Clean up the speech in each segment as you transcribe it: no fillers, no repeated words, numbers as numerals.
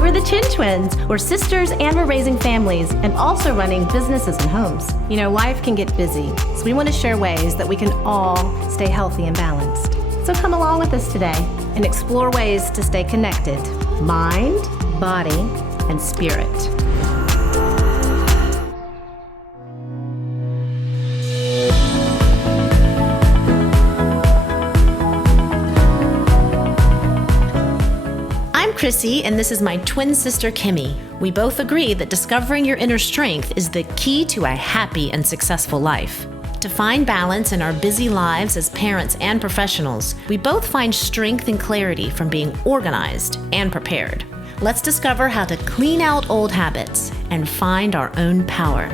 We're the ChinTwins. We're sisters and we're raising families and also running businesses and homes. You know, life can get busy, so we want to share ways that we can all stay healthy and balanced. So come along with us today and explore ways to stay connected, mind, body, and spirit. I'm Crissy, and this is my twin sister, Kimmy. We both agree that discovering your inner strength is the key to a happy and successful life. To find balance in our busy lives as parents and professionals, we both find strength and clarity from being organized and prepared. Let's discover how to clean out old habits and find our own power.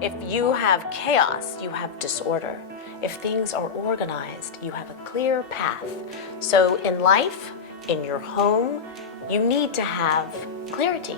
If you have chaos, you have disorder. If things are organized, you have a clear path. So in life, in your home, you need to have clarity.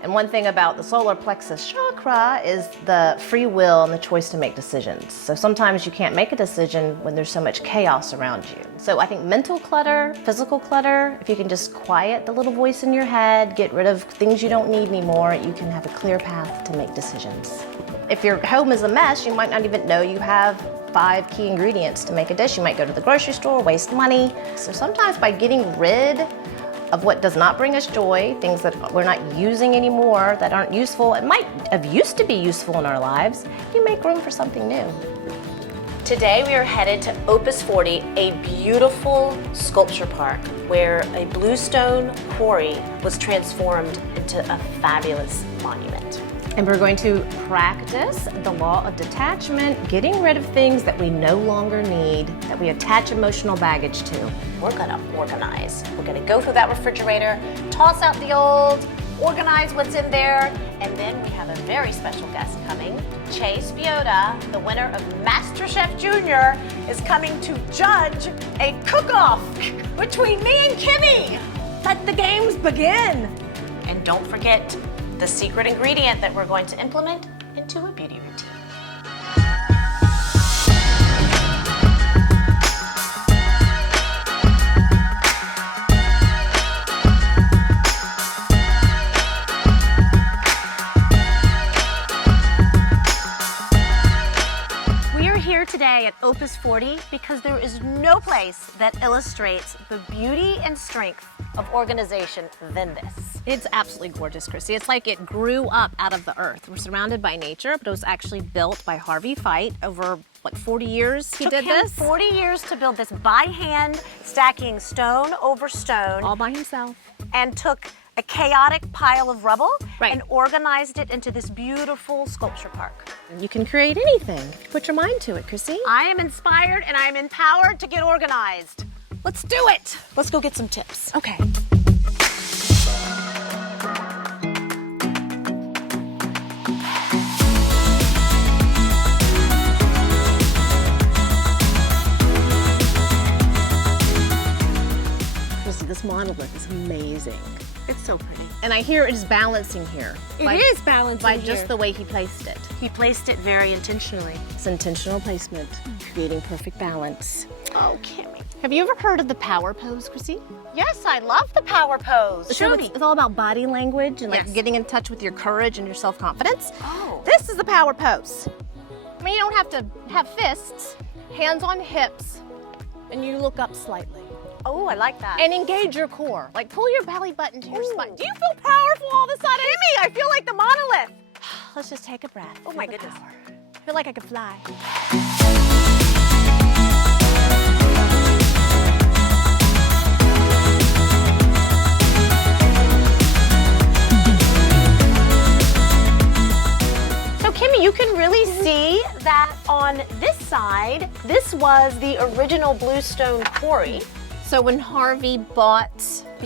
And one thing about the solar plexus chakra is the free will and the choice to make decisions. So sometimes you can't make a decision when there's so much chaos around you. So I think mental clutter, physical clutter, if you can just quiet the little voice in your head, get rid of things you don't need anymore, you can have a clear path to make decisions. If your home is a mess, you might not even know you have 5 key ingredients to make a dish. You might go to the grocery store, waste money. So sometimes by getting rid of what does not bring us joy, things that we're not using anymore, that aren't useful, it might have used to be useful in our lives, you make room for something new. Today we are headed to Opus 40, a beautiful sculpture park where a bluestone quarry was transformed into a fabulous monument. And we're going to practice the law of detachment, getting rid of things that we no longer need, that we attach emotional baggage to. We're gonna organize. We're gonna go through that refrigerator, toss out the old, organize what's in there, and then we have a very special guest coming. Chase Biota, the winner of MasterChef Junior, is coming to judge a cook-off between me and Kimmy. Let the games begin. And don't forget the secret ingredient that we're going to implement into a beauty routine. We are here today at Opus 40 because there is no place that illustrates the beauty and strength of organization than this. It's absolutely gorgeous, Crissy. It's like it grew up out of the earth. We're surrounded by nature, but it was actually built by Harvey Fite over, what, 40 years he did this? Took him 40 years to build this by hand, stacking stone over stone. All by himself. And took a chaotic pile of rubble and organized it into this beautiful sculpture park. You can create anything if you put your mind to it, Crissy. I am inspired and I am empowered to get organized. Let's do it. Let's go get some tips. Okay. This monolith is amazing. It's so pretty. And I hear it is balancing here. It is balancing by just the way he placed it. He placed it very intentionally. It's intentional placement, creating perfect balance. Oh, Kimmy. Have you ever heard of the power pose, Crissy? Yes, I love the power pose. Show me. It's all about body language and like getting in touch with your courage and your self-confidence. Oh. This is the power pose. I mean, you don't have to have fists, hands on hips, and you look up slightly. Oh, I like that. And engage your core. Like pull your belly button to your spine. Do you feel powerful all of a sudden? Kimmy, I feel like the monolith. Let's just take a breath. Oh my goodness. I feel like I could fly. So Kimmy, you can really see that on this side, this was the original bluestone quarry. So when Harvey bought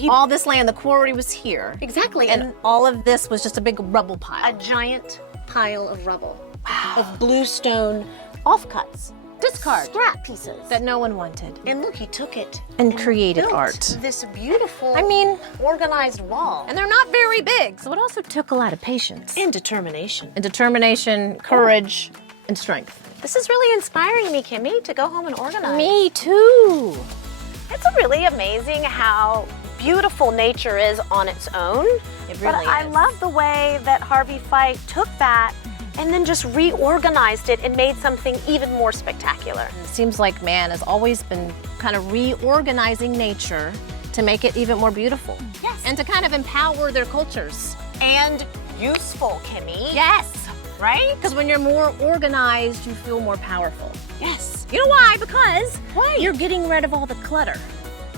all this land, the quarry was here. Exactly. And all of this was just a big rubble pile. A giant pile of rubble. Wow. Of bluestone offcuts. discard scrap pieces. that no one wanted. And look, he took it And created built art. This beautiful, I mean, organized wall. and they're not very big, so it also took a lot of patience. And determination. And determination, courage, and strength. This is really inspiring me, Kimmy, to go home and organize. Me too. It's really amazing how beautiful nature is on its own. It But really I is. love the way that Harvey Fight took that and then just reorganized it and made something even more spectacular. It seems like man has always been kind of reorganizing nature to make it even more beautiful. Yes. And to kind of empower their cultures. And useful, Kimmy. Yes. Right? Because when you're more organized, you feel more powerful. Yes. You know why? Because Why? you're getting rid of all the clutter.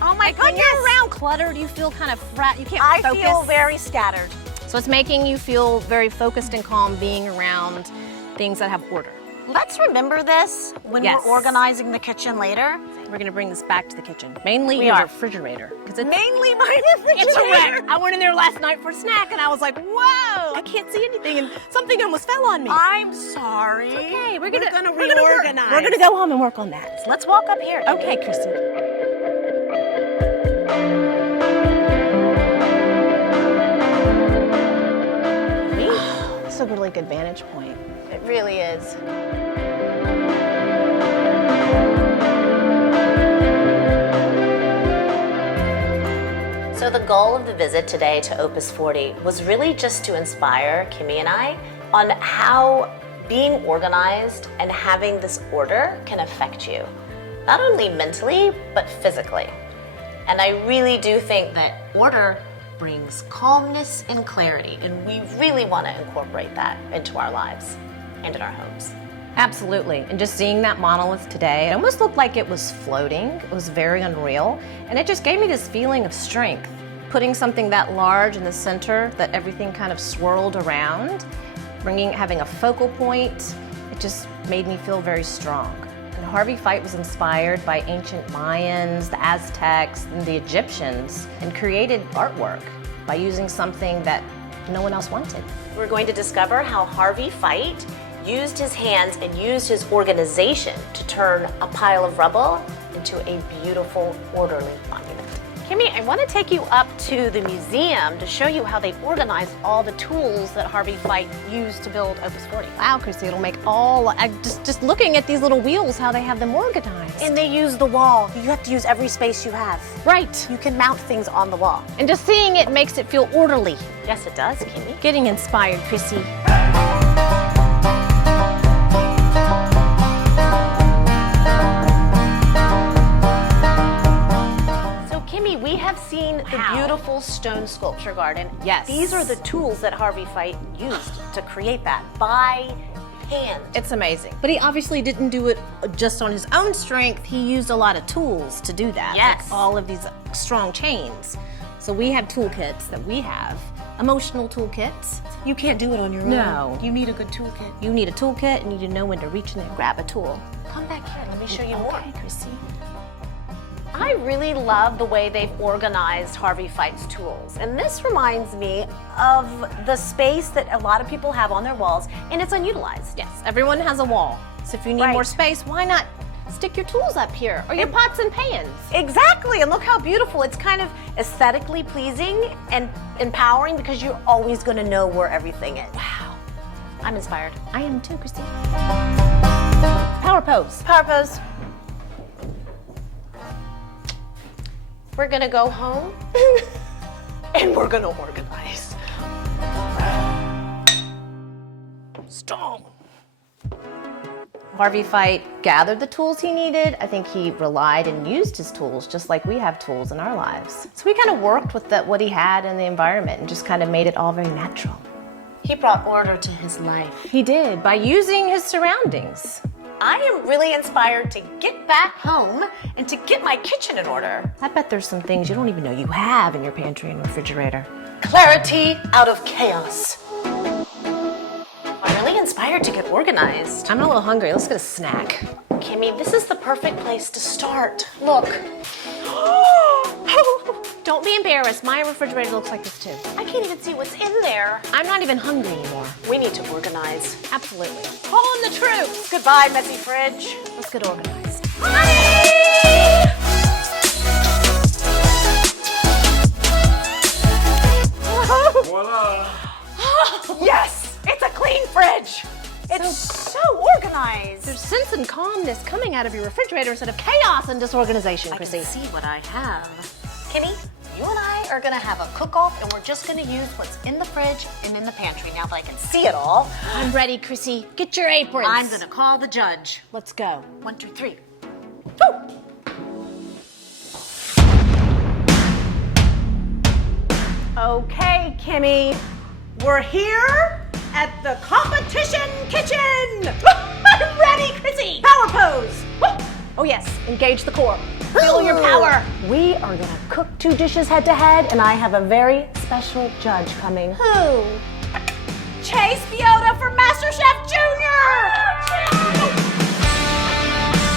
Oh my When goodness. you're around cluttered, you feel kind of you can't I focus. feel very scattered. So it's making you feel very focused and calm being around things that have order. Let's remember this when Yes. we're organizing the kitchen later. We're gonna bring this back to the kitchen, mainly We your are. refrigerator, because it's Mainly my refrigerator. it's a wreck. I went in there last night for a snack, and I was like, "Whoa, I can't see anything," and something almost fell on me. I'm sorry. Okay, we're gonna reorganize. We're gonna go home and work on that. Let's walk up here. Okay, Crissy. This is a really good vantage point. It really is. So the goal of the visit today to Opus 40 was really just to inspire Kimmy and I on how being organized and having this order can affect you, not only mentally, but physically. And I really do think that order brings calmness and clarity, and we really want to incorporate that into our lives and in our homes. Absolutely. And just seeing that monolith today, it almost looked like it was floating. It was very unreal. And it just gave me this feeling of strength. Putting something that large in the center that everything kind of swirled around, having a focal point, it just made me feel very strong. And Harvey Fight was inspired by ancient Mayans, the Aztecs, and the Egyptians, and created artwork by using something that no one else wanted. We're going to discover how Harvey Fight used his hands and used his organization to turn a pile of rubble into a beautiful, orderly monument. Kimmy, I want to take you up to the museum to show you how they organized all the tools that Harvey Fight used to build Opus 40. Wow, Crissy, it'll make just looking at these little wheels, how they have them organized. And they use the wall. You have to use every space you have. Right. You can mount things on the wall. And just seeing it makes it feel orderly. Yes, it does, Kimmy. Getting inspired, Crissy. Kimmy, we have seen the beautiful stone sculpture garden. Yes. These are the tools that Harvey Fight used to create that by hand. It's amazing. But he obviously didn't do it just on his own strength. He used a lot of tools to do that. Yes. Like all of these strong chains. So we have toolkits that we have. Emotional toolkits. You can't do it on your own. No. You need a good toolkit. You need a toolkit and you need to know when to reach in and grab a tool. Come back here. Let me show you more. Okay, Crissy. I really love the way they've organized Harvey Fight's tools. And this reminds me of the space that a lot of people have on their walls, and it's unutilized. Yes, everyone has a wall. So if you need Right. more space, why not stick your tools up here or your pots and pans? Exactly, and look how beautiful. It's kind of aesthetically pleasing and empowering because you're always going to know where everything is. Wow, I'm inspired. I am too, Crissy. Power pose. Power pose. We're gonna go home and we're gonna organize. Strong. Harvey Fight gathered the tools he needed. I think he relied and used his tools just like we have tools in our lives. So we kind of worked with what he had in the environment and just kind of made it all very natural. He brought order to his life. He did, by using his surroundings. I am really inspired to get back home and to get my kitchen in order. I bet there's some things you don't even know you have in your pantry and refrigerator. Clarity out of chaos. I'm really inspired to get organized. I'm a little hungry. Let's get a snack. Kimmy, this is the perfect place to start. Look. Don't Don't be embarrassed. My refrigerator looks like this too. I can't even see what's in there. I'm not even hungry anymore. We need to organize. Absolutely. Call in the troops. Goodbye, messy fridge. Let's get organized. Voila! Yes, it's a clean fridge. It's so organized. There's sense and calmness coming out of your refrigerator instead of chaos and disorganization, I can Crissy. see what I have. Kimmy, you and I are gonna have a cook-off and we're just gonna use what's in the fridge and in the pantry now that I can see it all. I'm ready, Crissy. Get your aprons. I'm gonna call the judge. Let's go. 1, 2, 3. Okay, Kimmy, we're here at the competition kitchen. I'm ready, Crissy. Power pose. Oh yes, engage the core. Feel your power. We are gonna cook 2 dishes head to head, and I have a very special judge coming. Who? Chase Biota for MasterChef Junior.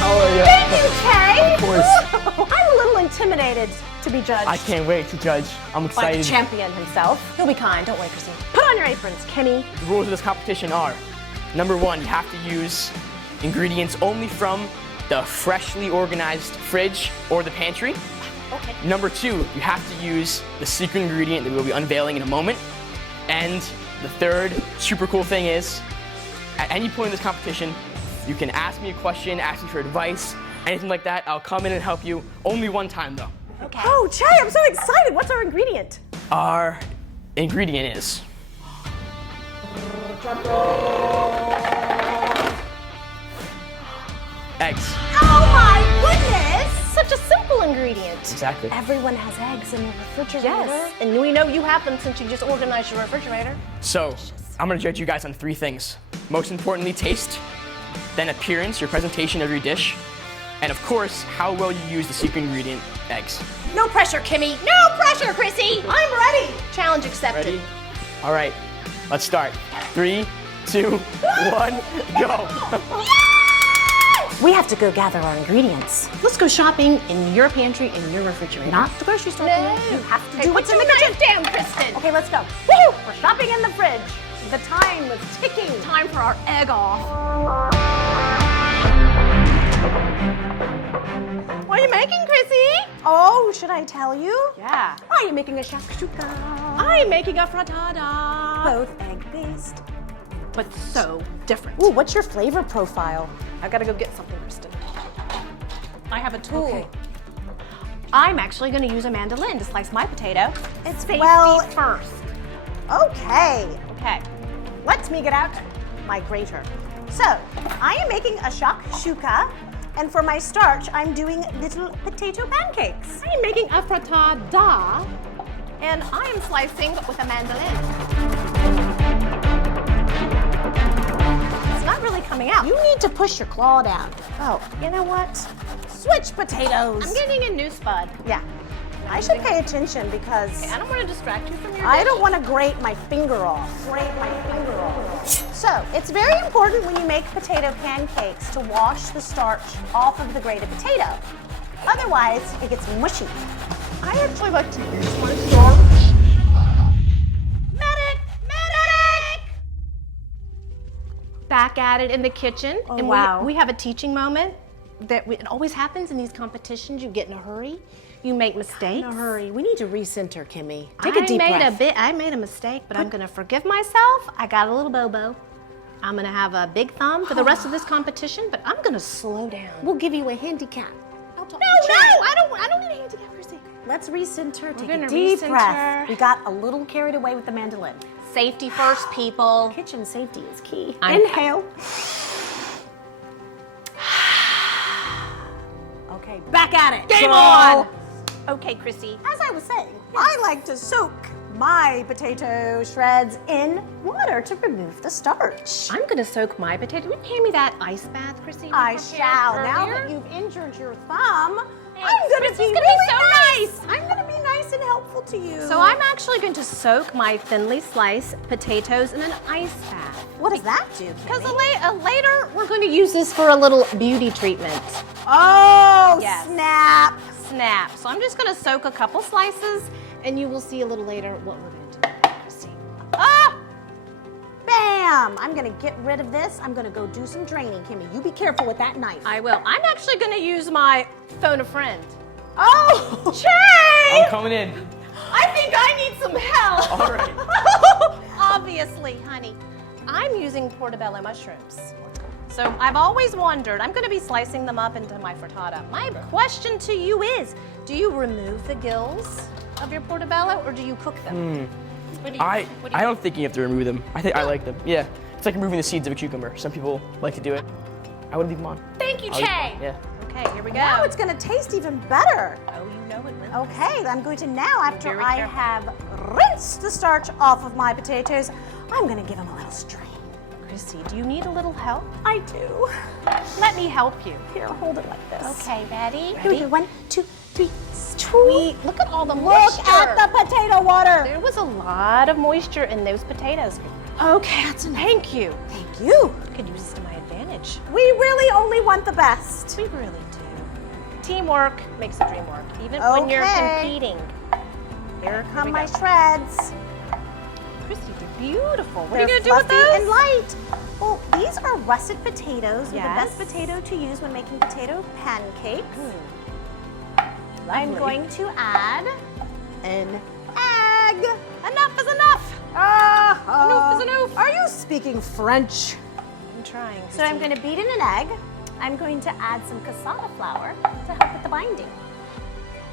Oh, yeah. Thank you, Kay. Of course. I'm a little intimidated to be judged I can't wait to judge. I'm by the excited. champion himself. He'll be kind. Don't worry, Crissy. Put on your aprons, Kimmy. The rules of this competition are, number 1, you have to use ingredients only from the freshly organized fridge or the pantry. Okay. Number 2, you have to use the secret ingredient that we'll be unveiling in a moment. And the third super cool thing is, at any point in this competition, you can ask me a question, ask me for advice, anything like that. I'll come in and help you. Only one time though. Okay. Oh, Che, I'm so excited. What's our ingredient? Our ingredient is eggs. Oh my goodness! Such a simple ingredient. Exactly. Everyone has eggs in their refrigerator. Yes. And we know you have them since you just organized your refrigerator. So, I'm gonna judge you guys on 3 things. Most importantly, taste, then appearance, your presentation of your dish, and of course, how well you use the secret ingredient, eggs. No pressure, Kimmy. No pressure, Crissy. I'm ready. Challenge accepted. Ready? All right, let's start. 3, 2, 1, go. We have to go gather our ingredients. Let's go shopping in your pantry and your refrigerator. Not the grocery store. No. You have to Okay, do what's put in your the kitchen. knife down, Kristen. Okay, let's go. Woo! We're shopping in the fridge. The time is ticking. Time for our egg off. What are you making, Crissy? Oh, should I tell you? Yeah. I am making a shakshuka. I'm making a frittata. Both egg-based. But so different. Ooh, what's your flavor profile? I gotta go get something, Kristen. I have a tool. Okay. I'm actually gonna use a mandolin to slice my potato. It's safety Well- first. Okay. Okay. Let me get out my grater. So, I am making a shakshuka, and for my starch, I'm doing little potato pancakes. I am making a frittata, and I am slicing with a mandolin. It's not really coming out. You need to push your claw down. Oh, you know what? Switch potatoes. I'm getting a new spud. Yeah. I should pay attention because I don't want to distract you from your I dish. don't want to grate my finger off. Grate my finger off. So, it's very important when you make potato pancakes to wash the starch off of the grated potato. Otherwise, it gets mushy. I actually like to use my starch. Medic! Medic! Back at it in the kitchen. Oh, and wow. we have a teaching moment that it always happens in these competitions. You get in a hurry. You make mistakes. In a hurry. We need to recenter, Kimmy. Take a deep breath. I made a mistake, but I'm gonna forgive myself. I got a little bobo. I'm gonna have a big thumb for the rest of this competition, but I'm gonna slow down. We'll give you a handicap. No, I don't need a handicap, Crissy. Let's recenter. Take gonna a deep recenter. breath. We got a little carried away with the mandolin. Safety first, people. Kitchen safety is key. I'm- Inhale. Okay, back at it. Game So, on! Okay, Crissy. As I was saying, I like to soak my potato shreds in water to remove the starch. I'm gonna soak my potato. Would you hand me that ice bath, Crissy? you I prepared shall. Now earlier? that you've injured your thumb, Thanks. I'm gonna This be is gonna really be so nice. I'm gonna be nice and helpful to you. So I'm actually going to soak my thinly sliced potatoes in an ice bath. What does that do? Because Kimmy? later we're going to use this for a little beauty treatment. Oh, Yes. snap. snap. So I'm just gonna soak a couple slices and you will see a little later what we're gonna do. See. Ah! Bam! I'm gonna get rid of this. I'm gonna go do some draining, Kimmy. You be careful with that knife. I will. I'm actually gonna use my phone a friend. Oh! Shay! I'm coming in. I think I need some help. All right. Obviously, honey. I'm using portobello mushrooms. So I've always wondered, I'm gonna be slicing them up into my frittata. My question to you is, do you remove the gills of your portobello or do you cook them? What do you- I what do you- don't think you have to remove them. I think I like them. Yeah. It's like removing the seeds of a cucumber. Some people like to do it. I would leave them on. Thank you, I'll leave them Che. on. Yeah. Okay, here we go. Now it's gonna taste even better. Oh, you know it will. Okay, I'm going to now, after Very I careful. have rinsed the starch off of my potatoes, I'm gonna give them a little strain. Crissy, do you need a little help? I do. Let me help you. Here, hold it like this. Okay, ready? Here we go. 1, 2, 3. Sweet. Look at all the Look moisture. at the potato water. There was a lot of moisture in those potatoes. Okay, that's enough. Thank you. Thank you. I could use this to my advantage. We really only want the best. We really do. Teamwork makes the dream work, even when you're Okay. competing. Here come we my go. shreds. Crissy, they're beautiful. What They're are you gonna do with fluffy those? and light. Well, these are russet potatoes. They're the Yes. best potato to use when making potato pancakes. I'm Lovely. going to add an egg. Enough is enough. Enough is enough. Are you speaking French? I'm trying. So I'm going to beat in an egg. I'm going to add some cassava flour to help with the binding.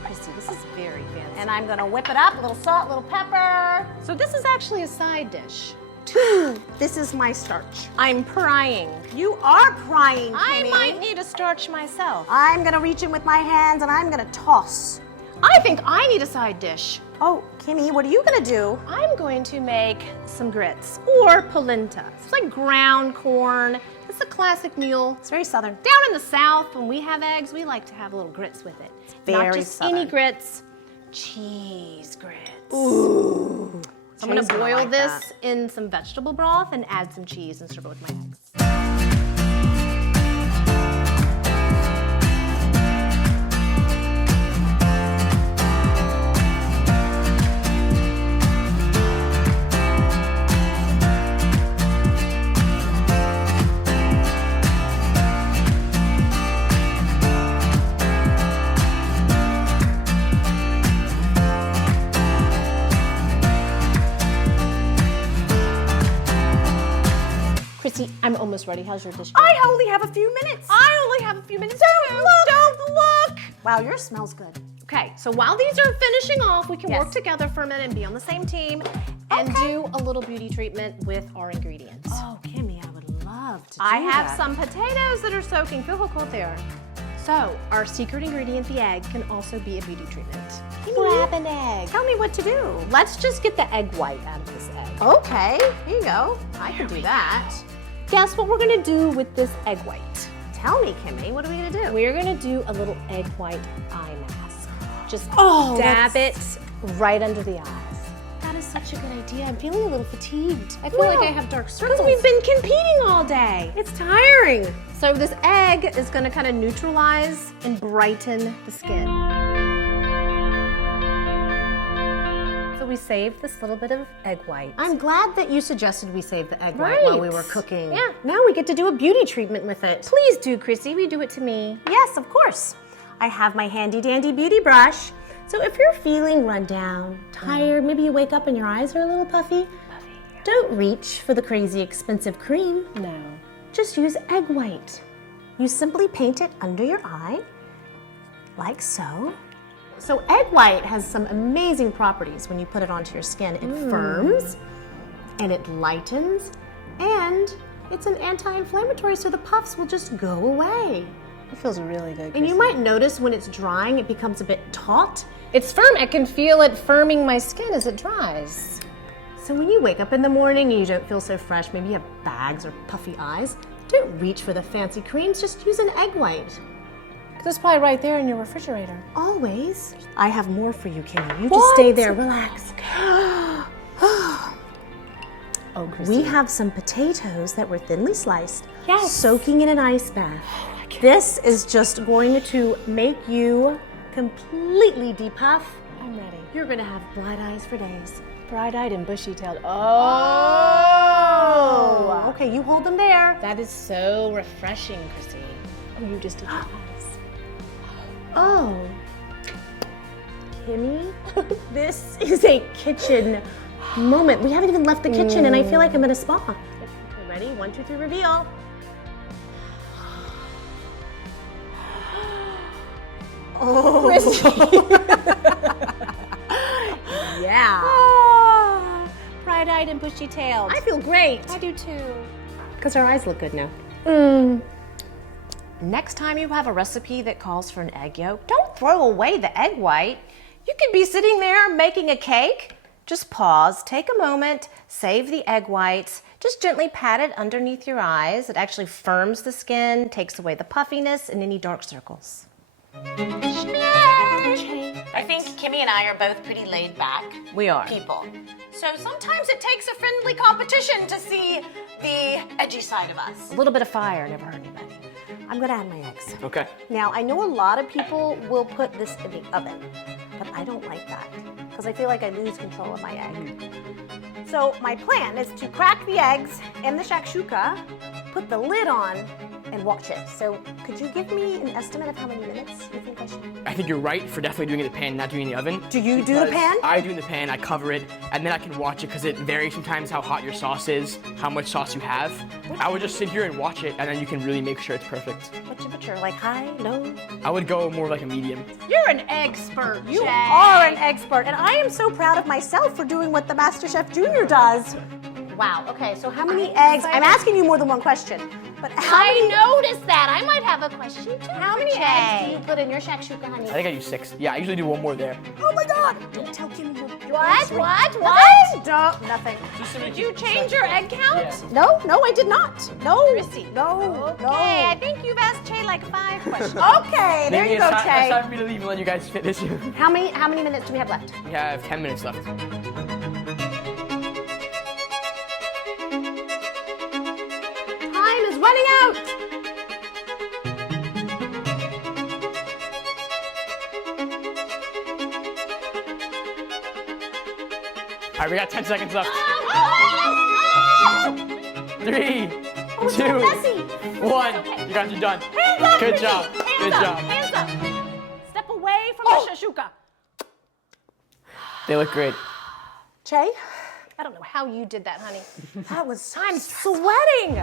Crissy, this is very fancy. And I'm going to whip it up, a little salt, a little pepper. So this is actually a side dish. This is my starch. I'm prying. You are prying, I Kimmy. might need a starch myself. I'm going to reach in with my hands and I'm going to toss. I think I need a side dish. Oh, Kimmy, what are you going to do? I'm going to make some grits or polenta. It's like ground corn. It's a classic meal. It's very southern. Down in the South, when we have eggs, we like to have a little grits with it. Not very just any Southern. grits, cheese grits. Ooh. So I'm gonna Jay's gonna boil like this that. in some vegetable broth and add some cheese and serve it with my eggs. Crissy, I'm almost ready. How's your dish? I only have a few minutes. I only have a few minutes. Don't look. Don't look. Wow, yours smells good. Okay, so while these are finishing off, we can Yes. work together for a minute and be on the same team and Okay. do a little beauty treatment with our ingredients. Oh, Kimmy, I would love to do I have that. some potatoes that are soaking. Feel how cold they are. So, our secret ingredient, the egg, can also be a beauty treatment. Grab an egg. Tell me what to do. Let's just get the egg white out of this egg. Okay, here you go. I can do that. Guess what we're gonna do with this egg white? Tell me, Kimmy, what are we gonna do? We're gonna do a little egg white eye mask. Just Oh, dab it right under the eyes. That is such a good idea. I'm feeling a little fatigued. I feel like I have dark circles. Because we've been competing all day. It's tiring. So this egg is gonna kind of neutralize and brighten the skin. So we saved this little bit of egg white. I'm glad that you suggested we save the egg white Right. while we were cooking. Yeah. Now we get to do a beauty treatment with it. Please do, Crissy. We do it to me. Yes, of course. I have my handy dandy beauty brush. So if you're feeling run down, tired, maybe you wake up and your eyes are a little puffy, don't reach for the crazy expensive cream. No. Just use egg white. You simply paint it under your eye, like so. So egg white has some amazing properties when you put it onto your skin. It firms, and it lightens, and it's an anti-inflammatory, so the puffs will just go away. It feels really good. And you might notice when it's drying, it becomes a bit taut. It's firm. I can feel it firming my skin as it dries. So when you wake up in the morning and you don't feel so fresh, maybe you have bags or puffy eyes, don't reach for the fancy creams, just use an egg white. It's probably right there in your refrigerator. Always. I have more for you, Kimmy. You just What? stay there, relax. Oh, Crissy. We have some potatoes that were thinly sliced, Yes. soaking in an ice bath. This is just going to make you completely depuff. I'm ready. You're gonna have bright eyes for days. Bright-eyed and bushy-tailed. Oh! Okay, you hold them there. That is so refreshing, Crissy. Oh, you just did your eyes. Oh. Kimmy, this is a kitchen moment. We haven't even left the kitchen and I feel like I'm in a spa. Okay, ready? 1, 2, 3, reveal. Oh. Yeah. Bright-eyed and bushy-tailed. I feel great. I do too. Because our eyes look good now. Next time you have a recipe that calls for an egg yolk, don't throw away the egg white. You could be sitting there making a cake. Just pause, take a moment, save the egg whites, just gently pat it underneath your eyes. It actually firms the skin, takes away the puffiness and any dark circles. I think Kimmy and I are both pretty laid back We are. people. So sometimes it takes a friendly competition to see the edgy side of us. A little bit of fire never hurt anybody. I'm gonna add my eggs. Okay. Now, I know a lot of people will put this in the oven, but I don't like that because I feel like I lose control of my egg. So my plan is to crack the eggs in the shakshuka, put the lid on, and watch it. So could you give me an estimate of how many minutes you think I should? I think you're right for definitely doing it in the pan, not doing it in the oven. Do you do the pan? I do in the pan, I cover it, and then I can watch it because it varies sometimes how hot your sauce is, how much sauce you have. I would just sit here and watch it, and then you can really make sure it's perfect. What temperature? Like high, low? I would go more like a medium. You're an expert, You are an expert, and I am so proud of myself for doing what the MasterChef Junior does. Wow, okay, so how many eggs? I'm asking you more than one question, but how many, noticed that. I might have a question too. how many eggs do you put in your shakshuka, honey? I think I do 6. Yeah, I usually do one more there. Oh my God! Don't tell Kimmy you're What? Nothing. Don't, nothing. Did you change your egg count? Yeah. No, no, I did not. No, Crissy. no, Okay, I no. think you've asked Che like 5 questions. Okay, there Maybe you go, it's time Che. for me to leave and let you guys finish. How many minutes do we have left? We have 10 minutes left. Time is running out. All right, we got 10 seconds left. 3, 2, Messy. 1. You guys are done. Hands up, Good Crissy. job. Good job. Hands up. Step away from the shashuka. They look great. Che, I don't know how you did that, honey. that was I'm sweating.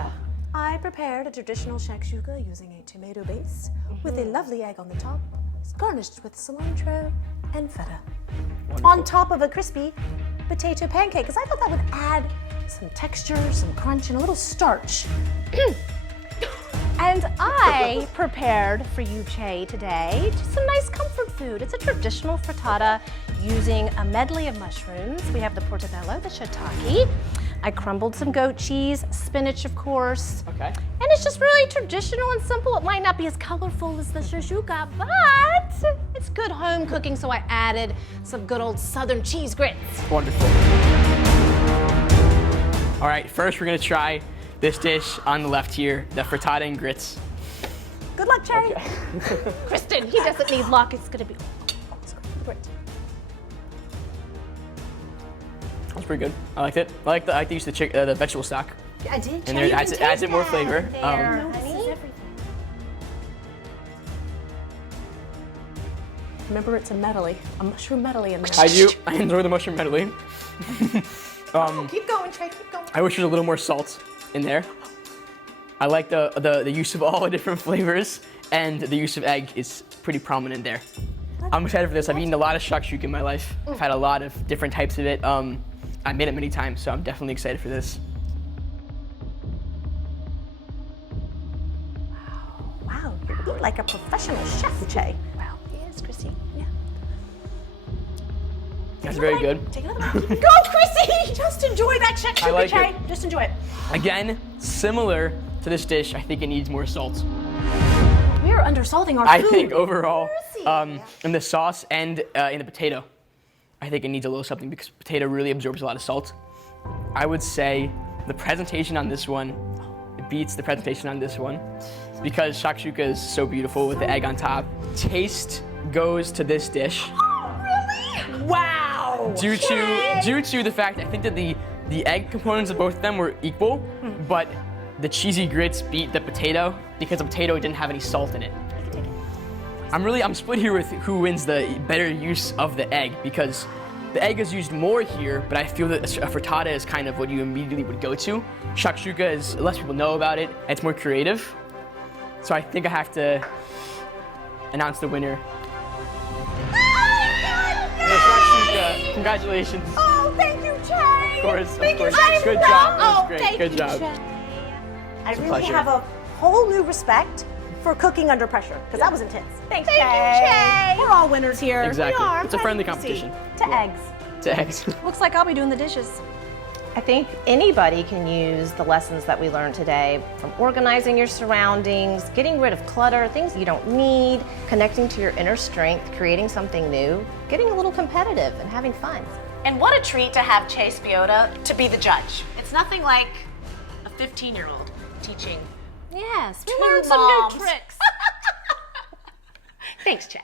I prepared a traditional shakshuka using a tomato base with a lovely egg on the top. It's garnished with cilantro and feta. On top of a crispy potato pancake, because I thought that would add some texture, some crunch, and a little starch. And I prepared for you, Che, today just some nice comfort food. It's a traditional frittata using a medley of mushrooms. We have the portobello, the shiitake. I crumbled some goat cheese, spinach, of course. Okay. And it's just really traditional and simple. It might not be as colorful as the shashuka, but it's good home cooking, so I added some good old southern cheese grits. Wonderful. All right, first we're gonna try this dish on the left here, the frittata and grits. Good luck, Che. Kristen, he doesn't need luck. It's gonna be Great. That's pretty good. I liked it. I like the use of the vegetable stock. I did. And there, it adds it more flavor. Remember, it's a medley, a mushroom medley in there. I enjoy the mushroom medley. Keep going, Che. Keep going. I wish there was a little more salt in there. I like the use of all the different flavors, and the use of egg is pretty prominent there. I'm excited for this. I've eaten a lot of shakshuka in my life. I've had a lot of different types of it. I made it many times, so I'm definitely excited for this. Wow, you eat like a professional chef, Che. Wow, yes, Krissy. Yeah. That's very good. Take another bite. Go, Crissy! Just enjoy that shakshuka, I like Che. it. Just enjoy it. Again, similar to this dish, I think it needs more salt. We are undersalting our I food. think overall, in the sauce and in the potato, I think it needs a little something because potato really absorbs a lot of salt. I would say the presentation on this one beats the presentation on this one because shakshuka is so beautiful with the egg on top. Taste goes to this dish. Really? Wow. Due to the fact I think that the egg components of both of them were equal, but the cheesy grits beat the potato because the potato didn't have any salt in it. I'm split here with who wins the better use of the egg, because the egg is used more here, but I feel that a frittata is kind of what you immediately would go to. Shakshuka is less people know about it, and it's more creative. So I think I have to announce the winner. The shakshuka. Congratulations. Oh, thank you, Che. Of course. Thank you, Good Che. job. That was Oh, great. thank Good you, job. Che. I really pleasure. have a whole new respect for cooking under pressure, because that was intense. Thanks, Thank you, Che. We're all winners here. Exactly. We are. It's a friendly Glad to see. competition. To eggs. To eggs. Looks like I'll be doing the dishes. I think anybody can use the lessons that we learned today, from organizing your surroundings, getting rid of clutter, things you don't need, connecting to your inner strength, creating something new, getting a little competitive and having fun. And what a treat to have Che Spiota to be the judge. It's nothing like a 15-year-old teaching. Yes, we Two learned some moms. new tricks. Thanks, Che.